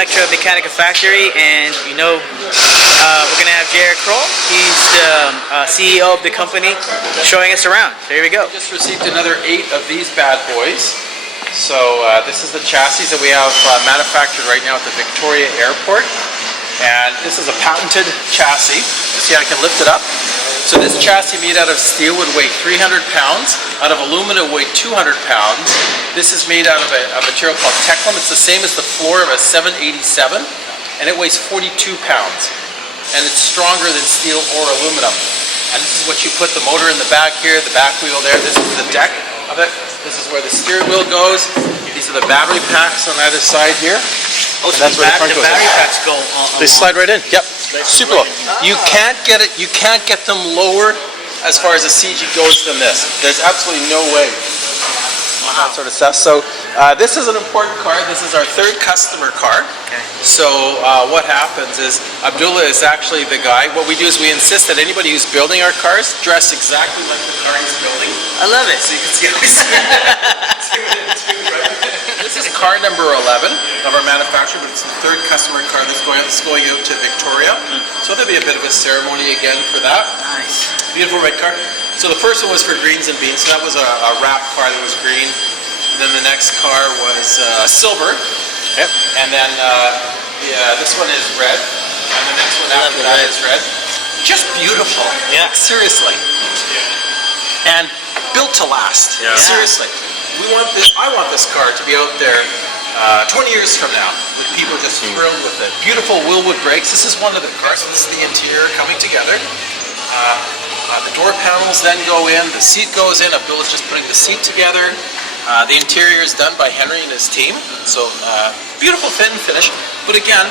Electra Meccanica factory, and we're gonna have Kroll. He's the CEO of the company, showing us around. There we go. We just received another 8 of these bad boys. So this is the chassis that we have manufactured right now at the Victoria Airport, and this is a patented chassis. See, I can lift it up. So this chassis made out of steel would weigh 300 pounds, out of aluminum would weigh 200 pounds. This is made out of a material called Teclum. It's the same as the floor of a 787, and it weighs 42 pounds. And it's stronger than steel or aluminum. And this is what you put the motor in the back here, the back wheel there. This is the deck of it. This is where the steering wheel goes. These are the battery packs on either side here. Oh, so that's where the front goes. The battery packs go on. They slide right in. Yep. Super low. You can't get it. You can't get them lower as far as the CG goes than this. There's absolutely no way. That sort of stuff. So this is an important car. This is our 3rd customer car. Okay. So what happens is Abdullah is actually the guy. What we do is we insist that anybody who's building our cars dress exactly like the car he's building. I love it. So you can see how we see it. This is car number 11 of our manufacturer, but it's the 3rd customer car that's going out to Victoria. So there'll be a bit of a ceremony again for that. Nice. Beautiful red car. So the first one was for greens and beans. So that was a wrap car that was green. And then the next car was silver. Yep. And then this one is red. And the next one after that is red. Just beautiful. Yeah. Seriously. And built to last. Yeah. Seriously. I want this car to be out there 20 years from now with people just thrilled with it. Beautiful Willwood brakes. This is one of the cars. This is the interior coming together. The door panels then go in. The seat goes in. Abdullah's just putting the seat together. The interior is done by Henry and his team. So beautiful fit and finish. But again,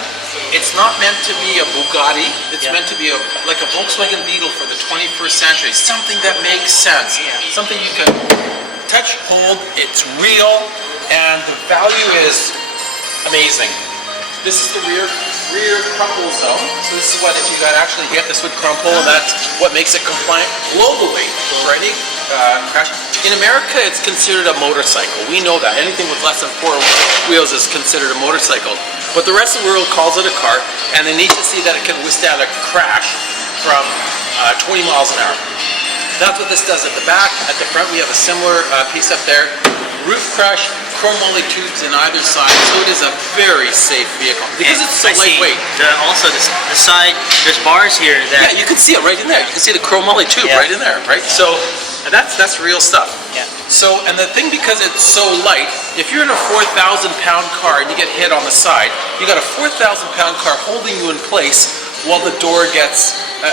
it's not meant to be a Bugatti. It's meant to be like a Volkswagen Beetle for the 21st century. Something that makes sense. Something you can touch, hold. It's real, and the value is amazing. This is the rear crumple zone. So this is what, if you got actually hit, this would crumple, and that's what makes it compliant globally for any crash. In America, it's considered a motorcycle. We know that. Anything with less than 4 wheels is considered a motorcycle. But the rest of the world calls it a car, and they need to see that it can withstand a crash from 20 miles an hour. That's what this does at the back. At the front, we have a similar piece up there. Roof crush, chrome moly tubes in either side, so it is a very safe vehicle because it's so lightweight. Also, the side, there's bars here that... Yeah, you can see it right in there. You can see the chrome moly tube right in there, right? So that's real stuff. Yeah. So, and the thing, because it's so light, if you're in a 4,000-pound car and you get hit on the side, you got a 4,000-pound car holding you in place while the door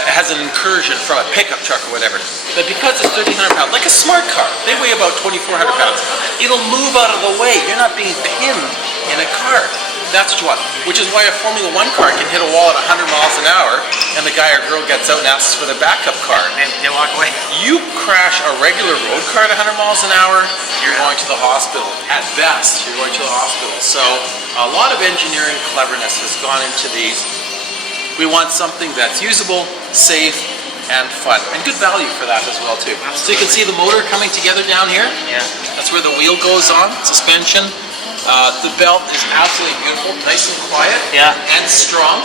has an incursion from a pickup truck or whatever. But because it's 1,300 pounds, like a smart car, they weigh about 2,400 pounds. It'll move out of the way. You're not being pinned in a car. That's what you want. Which is why a Formula 1 car can hit a wall at 100 miles an hour, and the guy or girl gets out and asks for the backup car. And they walk away. You crash a regular road car at 100 miles an hour, you're going to the hospital. At best, you're going to the hospital. So a lot of engineering cleverness has gone into these. We want something that's usable, safe, and fun, and good value for that as well too. Absolutely. So you can see the motor coming together down here. Yeah. That's where the wheel goes on, suspension. The belt is absolutely beautiful, nice and quiet, and strong.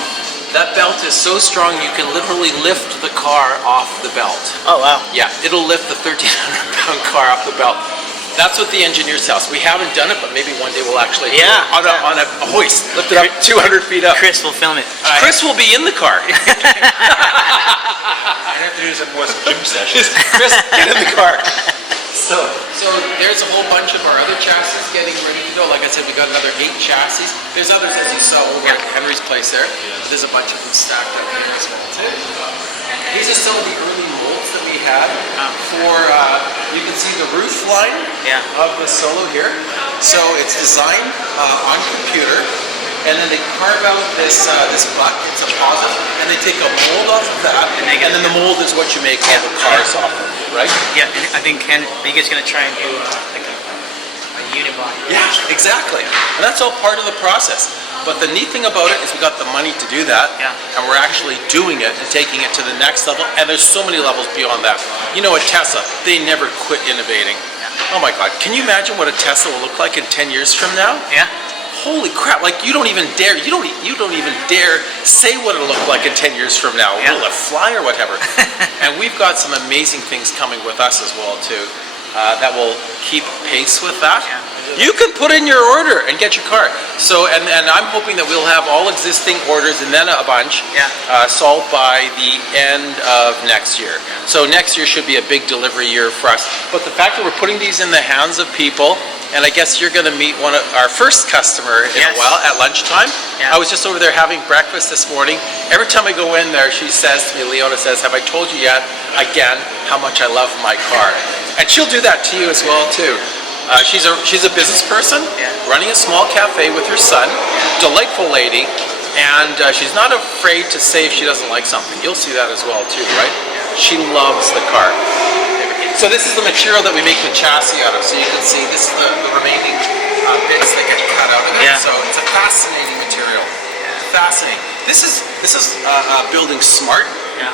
That belt is so strong you can literally lift the car off the belt. Oh wow. Yeah, it'll lift the 1,300-pound car off the belt. That's what the engineers tell us. We haven't done it, but maybe one day we'll actually do it on a hoist, lift it up 200 feet up. Chris will film it. Chris will be in the car. I have to do some more gym sessions. Chris, get in the car. So there's a whole bunch of our other chassis getting ready to go. Like I said, we got another 8 chassis. There's others, as you saw, over at Henry's place there. There's a bunch of them stacked up here as well too. These are some of the early molds that we had for, you can see the roof line of the Solo here. So it's designed on computer, and then they carve out this butt, it's a posit, and they take a mold off of that, and then the mold is what you make all the cars off of, right? Yeah, and I think Vega's going to try and do like a unibody. Yeah, exactly. And that's all part of the process. But the neat thing about it is we got the money to do that, and we're actually doing it and taking it to the next level, and there's so many levels beyond that. You know, at Tesla, they never quit innovating. Oh my God, can you imagine what a Tesla will look like in 10 years from now? Yeah. holy crap! Like you don't even dare say what it'll look like in 10 years from now. Yeah. Will it fly or whatever? And we've got some amazing things coming with us as well too. That will keep pace with that. Yeah. You can put in your order and get your car. So, and I'm hoping that we'll have all existing orders and then a bunch solved by the end of next year. So next year should be a big delivery year for us. But the fact that we're putting these in the hands of people, and I guess you're going to meet one of our first customer in a while at lunchtime. Yeah. I was just over there having breakfast this morning. Every time I go in there, she says to me, Leona says, "Have I told you yet again how much I love my car?" And she'll do that to you as well too. She's a business person, running a small cafe with her son, delightful lady, and she's not afraid to say if she doesn't like something. You'll see that as well too, right? She loves the car. So this is the material that we make the chassis out of. So you can see this is the remaining bits that get cut out of it. Yeah. So it's a fascinating material. Fascinating. This is building smart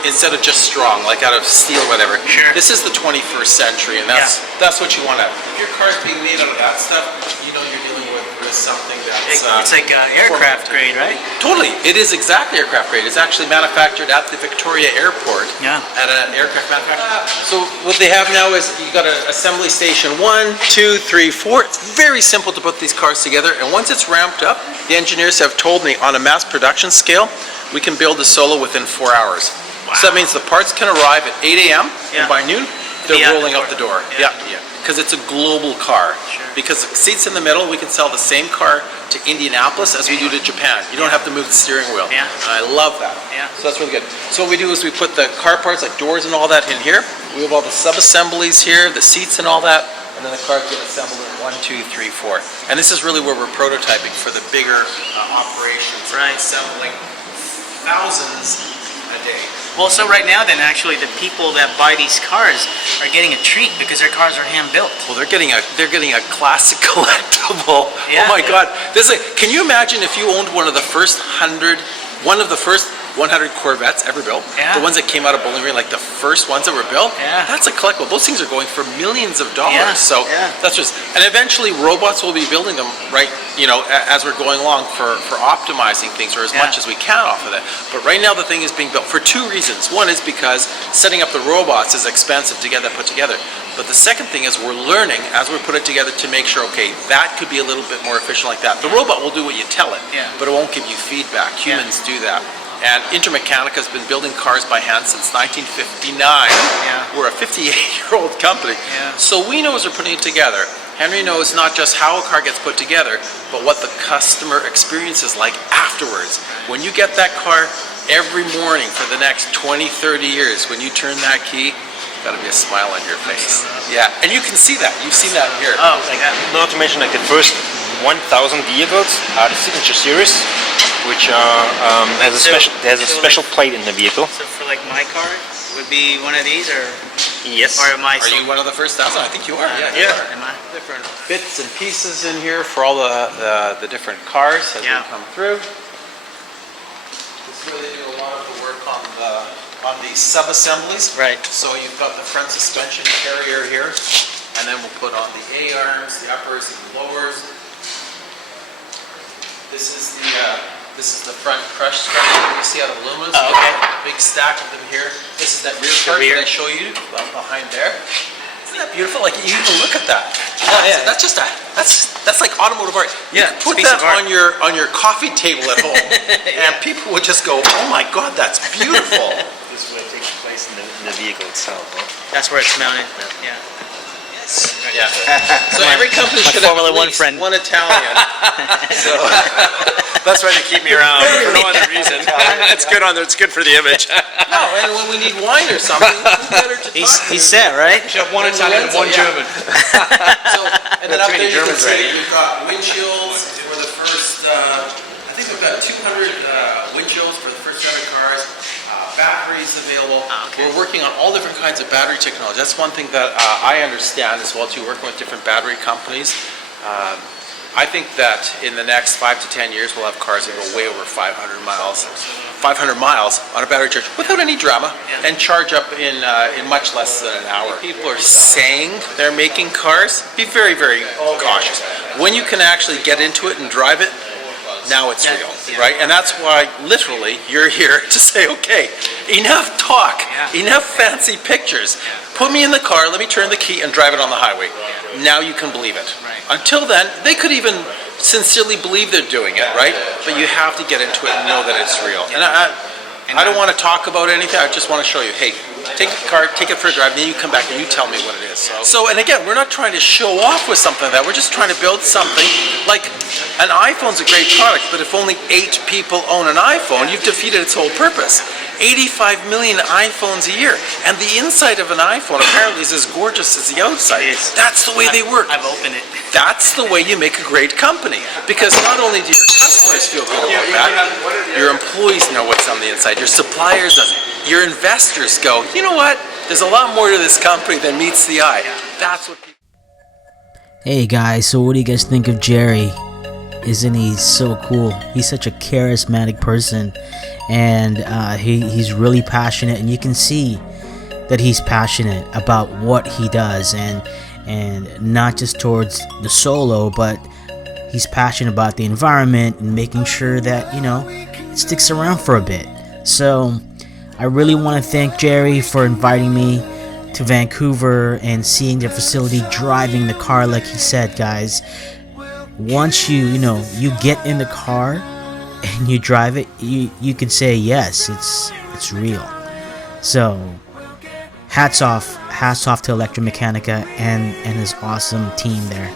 instead of just strong, like out of steel or whatever. Sure. This is the 21st century, and that's what you want to. If your car's being made out of that stuff, you know you're dealing with something that's It's like aircraft grade, right? Totally, it is exactly aircraft grade. It's actually manufactured at the Victoria Airport. Yeah. At an aircraft manufacturer. So what they have now is you got an assembly station 1, 2, 3, 4. It's very simple to put these cars together, and once it's ramped up, the engineers have told me on a mass production scale, we can build a Solo within 4 hours. Wow. So that means the parts can arrive at 8 a.m. and by noon they're Be out rolling the out the door. Yeah. Because it's a global car. Sure. Because the seats in the middle, we can sell the same car to Indianapolis as we do to Japan. You don't have to move the steering wheel. Yeah. And I love that. Yeah. So that's really good. So what we do is we put the car parts like doors and all that in here. We have all the sub-assemblies here, the seats and all that, and then the cars get assembled in 1, 2, 3, 4. And this is really where we're prototyping for the bigger operations. Right. Assembling thousands a day. Well, so right now then, actually, the people that buy these cars are getting a treat because their cars are hand built. Well, they're getting a classic collectible. Yeah. Oh my God! Can you imagine if you owned one of the first 100 Corvettes ever built? Yeah. The ones that came out of Bowling Green, like the first ones that were built. Yeah. That's a collectible. Those things are going for millions of dollars. Yeah. So that's just. And eventually, robots will be building them, right? You know, as we're going along for optimizing things or as much as we can off of that. But right now, the thing is being built for two reasons. One is because setting up the robots is expensive to get that put together. But the second thing is we're learning as we put it together to make sure, okay, that could be a little bit more efficient like that. The robot will do what you tell it, but it won't give you feedback. Humans do that. And Electra Meccanica has been building cars by hand since 1959. We're a 58-year-old company. So we know as we're putting it together, Henry knows not just how a car gets put together, but what the customer experience is like afterwards. When you get that car every morning for the next 20, 30 years, when you turn that key, got to be a smile on your face. Yeah, and you can see that. You've seen that here. Oh, Not to mention, like the first 1,000 vehicles are the signature series, which has a special plate in the vehicle. So for like my car, would be one of these, or Yes. or am I? Are you one of the first 1,000? I think you are. Yeah. You are. Am I? Different bits and pieces in here for all the different cars as they come through. This really do a lot of the work on the sub-assemblies. Right. So you've got the front suspension carrier here, and then we'll put on the A-arms, the uppers and the lowers. This is the front crush structure you see out of aluminum. Oh, okay. Big stack of them here. This is that rear part that I show you behind there. Isn't that beautiful? Like you can look at that. Yeah. That's just that's like automotive art. Yeah, You put it's a piece that of art. on your coffee table at home, and people would just go, "Oh my God, that's beautiful." This is where it takes place in the vehicle itself. That's where it's mounted. Yeah. Yeah. So every company should have Formula at One least friend. one Italian. So That's why they keep me around for no other reason. It's good for the image. no, and when we need wine or something, who better to talk to? He's set, right? You have one Italian and one German. So, and then up Too there many you can Germans, see right? we've got windshields. We're the first. I think we've got 200 windshields for the first 100 cars. Batteries available. Okay. We're working on all different kinds of battery technology. That's one thing that I understand as well too, working with different battery companies. I think that in the next 5 to 10 years we'll have cars that go way over 500 miles. 500 miles on a battery charge without any drama and charge up in much less than an hour. People are saying they're making cars. Be very, very cautious. When you can actually get into it and drive it, now it's Yeah, real, yeah. right? And that's why, literally, you're here to say, okay, enough talk, enough fancy pictures. Put me in the car, let me turn the key and drive it on the highway. Now you can believe it. Right. Until then, they could even sincerely believe they're doing it, right? But you have to get into it and know that it's real. And I don't want to talk about anything. I just want to show you, hey, take the car, take it for a drive, and then you come back and you tell me what it is. So, and again, we're not trying to show off with something like that. We're just trying to build something like an iPhone's a great product, but if only 8 people own an iPhone, you've defeated its whole purpose. 85 million iPhones a year, and the inside of an iPhone apparently is as gorgeous as the outside. That's the way they work. I've opened it. That's the way you make a great company, because not only do your customers feel good about that, your employees know what's on the inside, your suppliers does, your investors go, you know what, there's a lot more to this company than meets the eye. That's what people... Hey guys, so what do you guys think of Jerry? Isn't he so cool? He's such a charismatic person, and he's really passionate, and you can see that he's passionate about what he does, and not just towards the solo, but he's passionate about the environment and making sure that, you know, it sticks around for a bit. So I really want to thank Jerry for inviting me to Vancouver and seeing the facility, driving the car. Like he said, guys, once you get in the car and you drive it, you can say yes, it's real. So hats off to Electra Meccanica and his awesome team there.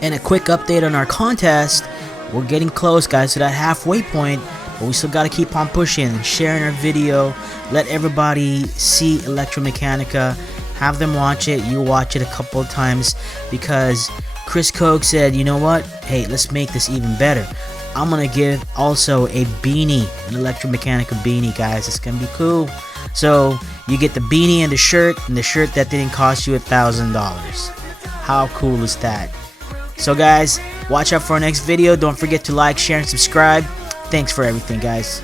And a quick update on our contest. We're getting close, guys, to that halfway point, but we still got to keep on pushing and sharing our video. Let everybody see Electra Meccanica, have them watch it. You watch it a couple of times, because Chris Koch said, you know what, hey, let's make this even better. I'm gonna give also a beanie, an Electra Meccanica beanie, guys. It's gonna be cool. So you get the beanie and the shirt that didn't cost you $1,000. How cool is that? So guys, watch out for our next video. Don't forget to like, share, and subscribe. Thanks for everything, guys.